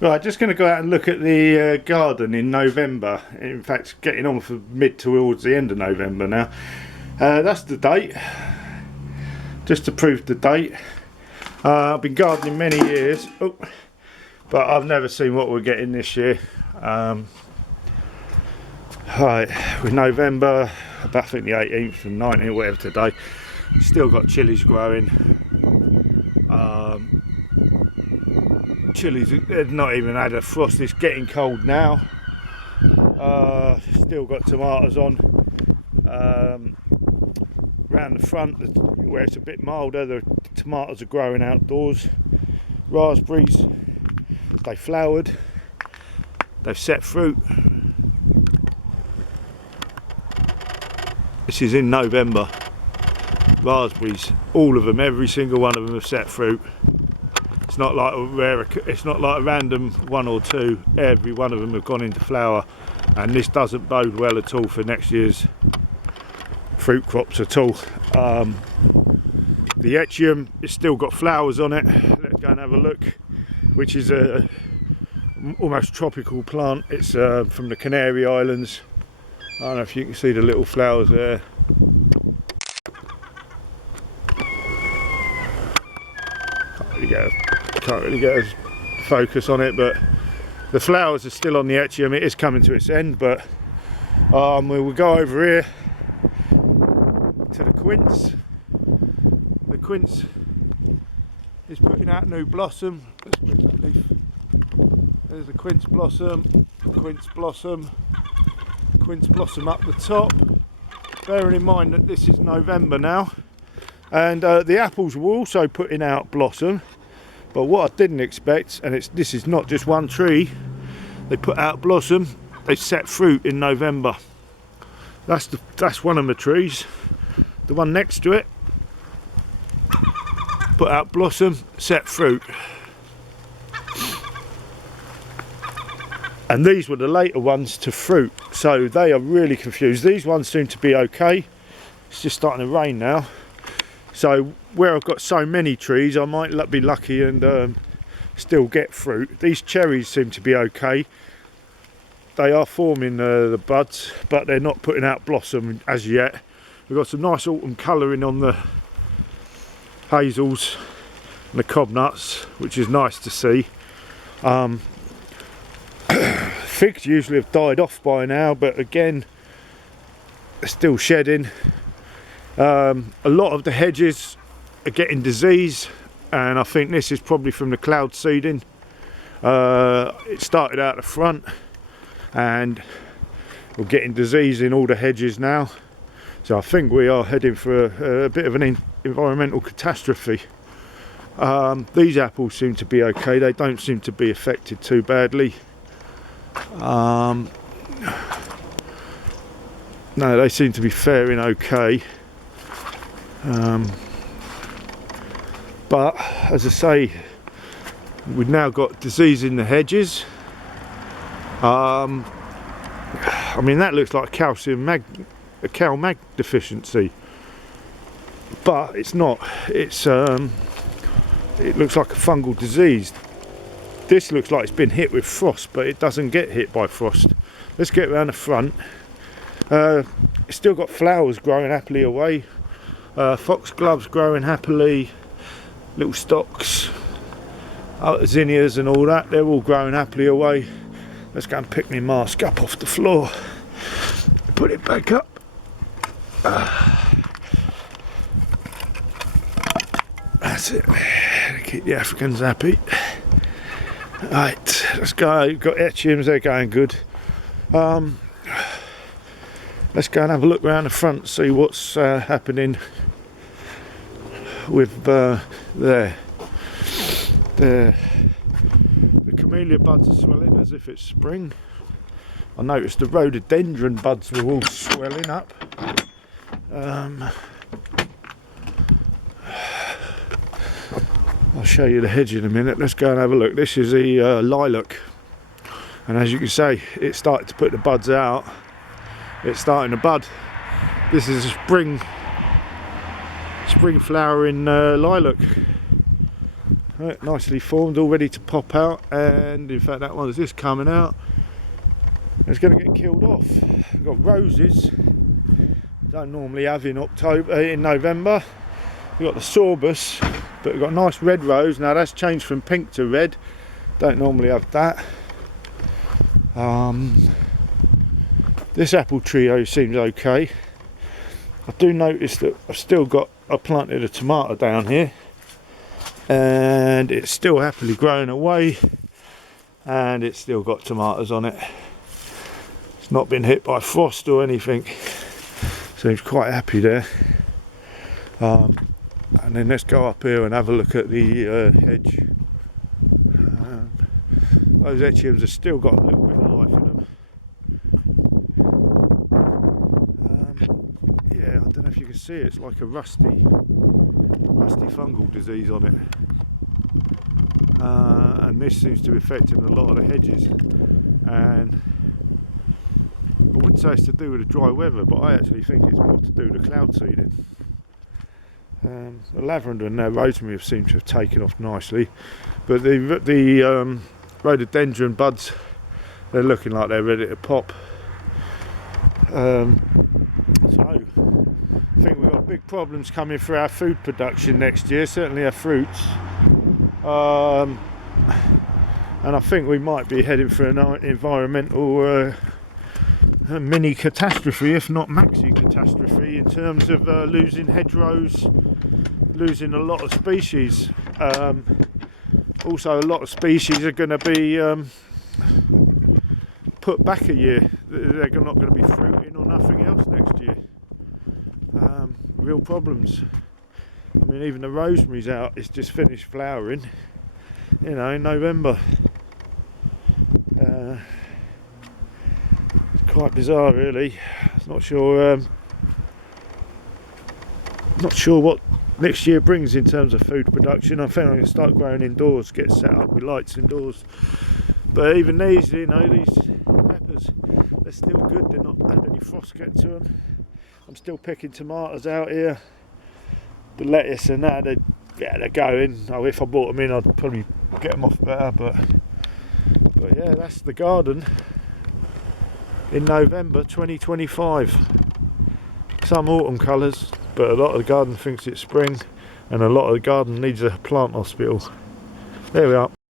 Right, just going to go out and look at the garden in November. In fact, getting on for mid towards the end of November now. That's the date, just to prove the date. I've been gardening many years, but I've never seen what we're getting this year. Right, with November, about I think the 18th and 19th, whatever today, still got chilies growing. Chilies, they've not even had a frost. It's getting cold now. Still got tomatoes on. Round the front, where it's a bit milder, the tomatoes are growing outdoors. Raspberries, they flowered, they've set fruit. This is in November. Raspberries, all of them, every single one of them have set fruit. It's not like a random one or two. Every one of them have gone into flower, and this doesn't bode well at all for next year's fruit crops at all. The echium, it's still got flowers on it. Let's go and have a look. Which is a almost tropical plant. It's from the Canary Islands. I don't know if you can see the little flowers there. Can't really get a focus on it, but the flowers are still on the echium. It is coming to its end, but we will go over here to the quince. The quince is putting out new blossom. There's the quince blossom, quince blossom, quince blossom up the top. Bearing in mind that this is November now, and the apples were also putting out blossom. But what I didn't expect, and this is not just one tree, they put out blossom, they set fruit in November. That's one of my trees. The one next to it put out blossom, set fruit. And these were the later ones to fruit, so they are really confused. These ones seem to be okay. It's just starting to rain now. So where I've got so many trees, I might be lucky and still get fruit. These cherries seem to be okay. They are forming the buds, but they're not putting out blossom as yet. We've got some nice autumn colouring on the hazels and the cob nuts, which is nice to see. Figs usually have died off by now, but again, they're still shedding. A lot of the hedges are getting disease, and I think this is probably from the cloud seeding. It started out the front, and we're getting disease in all the hedges now. So I think we are heading for a bit of an environmental catastrophe. These apples seem to be okay. They don't seem to be affected too badly. No, they seem to be faring okay. But as I say, we've now got disease in the hedges. I mean, that looks like a Cal Mag deficiency, but it's not. It looks like a fungal disease. This looks like it's been hit with frost, but it doesn't get hit by frost. Let's get around the front. It's still got flowers growing happily away. Foxgloves growing happily. Little stocks, zinnias and all that, they're all growing happily away. Let's go and pick my mask up off the floor. Put it back up. That's it. Keep the Africans happy. Right, let's go. We've got echiums, they're going good. Let's go and have a look around the front, see what's happening with the camellia buds are swelling as if it's spring. I noticed the rhododendron buds were all swelling up. I'll show you the hedge in a minute. Let's go and have a look. This is the lilac, and as you can see, it started to put the buds out. It's starting to bud. This is a spring flowering lilac. Right, nicely formed, all ready to pop out, and in fact that one's just coming out. It's going to get killed off. We've got roses, don't normally have in November. We've got the sorbus, but we've got a nice red rose. Now that's changed from pink to red. Don't normally have that. This apple trio seems okay. I do notice that I planted a tomato down here, and it's still happily growing away, and it's still got tomatoes on it. It's not been hit by frost or anything. Seems quite happy there. And then let's go up here and have a look at the hedge. Those echiums have still got a little bit of life in them. Yeah, I don't know if you can see it. It's like a rusty fungal disease on it. And this seems to be affecting a lot of the hedges. And I would say it's to do with the dry weather, but I actually think it's more to do with the cloud seeding. The lavender and the rosemary have seemed to have taken off nicely, but the rhododendron buds, they're looking like they're ready to pop. So I think we've got big problems coming for our food production next year, certainly our fruits. And I think we might be heading for an environmental mini catastrophe, if not maxi catastrophe, in terms of losing hedgerows, losing a lot of species. Also, a lot of species are going to be put back a year. They're not going to be fruiting or nothing else next year. Real problems. I mean, even the rosemary's out. It's just finished flowering, you know, in November. It's quite bizarre, really. Not sure what next year brings in terms of food production. I think I'm going to start growing indoors, get set up with lights indoors. But even these, you know, these peppers, they're still good. They're not had any frost get to them. I'm still picking tomatoes out here. The lettuce and that, they're going. Oh, if I bought them in, I'd probably get them off better. But yeah, that's the garden in November 2025. Some autumn colours, but a lot of the garden thinks it's spring, and a lot of the garden needs a plant hospital. There we are.